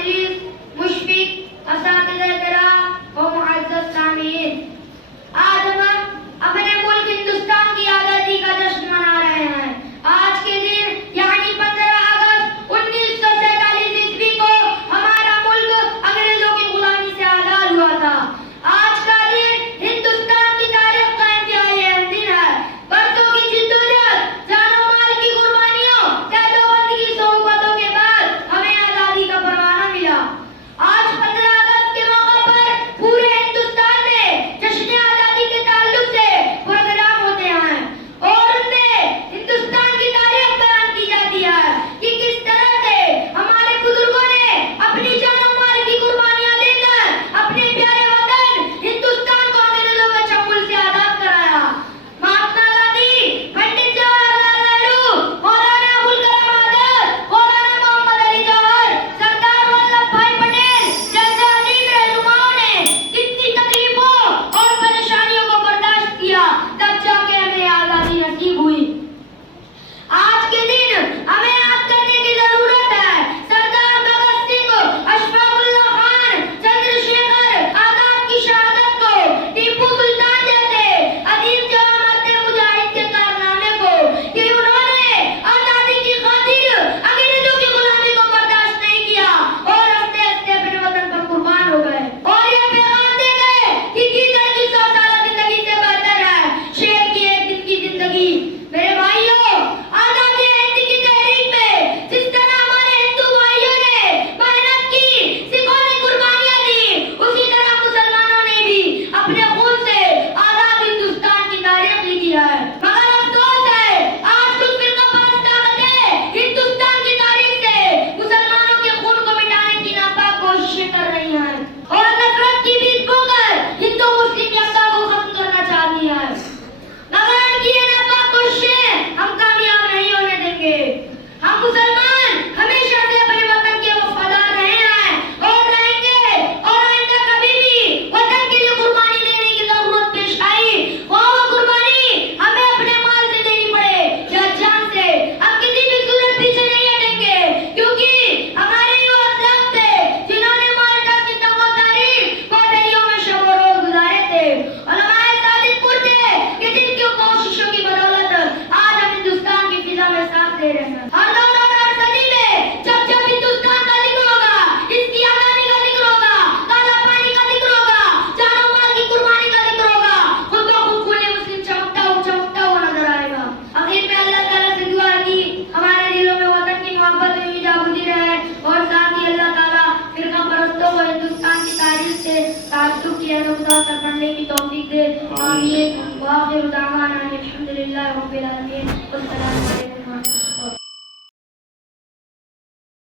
हाजिरीन, मुशफिक, असातिज़ा किराम और मुअज़्ज़ज़ सामीईन, आज हम अपने मुल्क हिंदुस्तान की आज़ादी का जश्न मना रहे हैं। आज के दिन यानी 15 अगस्त 1947 ईस्वी को हमारा मुल्क अंग्रेजों की गुलामी से आज़ाद हुआ था। आज का दिन हिंदुस्तान की तारीख का इंतहाई अहम दिन है। बरसों की जिद्दोजहद, जानो माल की कुर्बानियों, कैदोबंद की सोहबतों के बाद हमें आज़ादी का परवाना मिला। आज 15 अगस्त के मौके पर पूरे हिंदुस्तान में जश्न आज़ादी के ताल्लुक से प्रोग्राम होते हैं और उनमें हिंदुस्तान की तारीख बयान की जाती है कि किस तरह से हमारे बुजुर्गों ने अपनी जानो माल की कुर्बानियां देकर अपने प्यारे वतन हिंदुस्तान को अंग्रेजों के चंगुल से आजाद कराया। महात्मा गांधी, पंडित जवाहरलाल नेहरू, मौलाना अबुल कलाम आजाद, मौलाना मोहम्मद अली जौहर, सरदार वल्लभ भाई पटेल जैसे अजीम रहनुमाओं ने कितनी तकलीफों और परेशानियों को बर्दाश्त किया, तब जाके हमें आजादी नसीब हुई। आज के दिन हमें याद करने की जरूरत है सरदार भगत सिंह, अशफाकुल्लाह खान, चंद्रशेखर आजाद की शहादत को, टीपू सुल्तान जैसे अजीम जवान मरते मुजाहिद के कारनामे को कि उन्होंने आजादी की खातिर अंग्रेजों की गुलामी को बर्दाश्त नहीं किया और हंसते हंसते अपने वतन पर कुर्बान हो गए और ये पैगाम दे गए कि गीदड़ की 100 साल जिंदगी से बेहतर है शेर की एक दिन की जिंदगी। मेरे भाइयों, आजादी हिंद की तहरीक में जिस तरह हमारे हिंदू भाइयों ने मेहनत की, सिखों ने कुर्बानियां दी, उसी तरह मुसलमानों ने भी अपने खून से आजाद हिंदुस्तान की तारीख लिखी है। मगर अफसोस है आज कुछ फिरका परस्त ताकतें हिंदुस्तान की तारीख से मुसलमानों के खून को मिटाने की नापाक कोशिशें कर रही हैं और नफरत की बीज बोकर हिंदू मुस्लिम एकता को खत्म करना चाहती है। मगर इनकी ये नापाक कोशिशें हम कामयाब नहीं होने देंगे। हम मुसलमान हमेशा से अपने वतन के वफादार रहे हैं और रहेंगे और आइंदा कभी भी वतन के लिए कुर्बानी देने की जरूरत पेश आई, वो कुर्बानी हमें अपने माल से देनी पड़े या जान से, हम किसी भी सूरत पीछे नहीं हटेंगे क्योंकि हमारे युवा असलाफ थे जिन्होंने माल्टा की तंगो तारीख कोठरियों में शब और रोज गुजारे थे। उलमाए सादिकपुर थे कि जिनकी कोशिशों की बदौलत आज हम हिंदुस्तान की फिजा में सांस ले रहे हैं। हर दौर और हर सदी में जब जब हिंदुस्तान का जिक्र होगा, इसकी आजादी का जिक्र होगा, काला पानी का जिक्र होगा, जानो माल की कुर्बानी का जिक्र होगा, खुद ब खुद खूने मुस्लिम चमकता हुआ नजर आएगा। आखिर में अल्लाह ताला से दुआ की हमारे दिलों में वतन की मोहब्बत यूं जागती रहे और साथ ही अल्लाह ताला फिरका परस्तों को हिंदुस्तान की तारीख से ताल्लुक की अनुदान करने की तौफीक दे। आमीन। व आखिर दावाना अल्हम्दुलिल्लाहि रब्बिल आलमीन। अस्सलामु अलैकुम।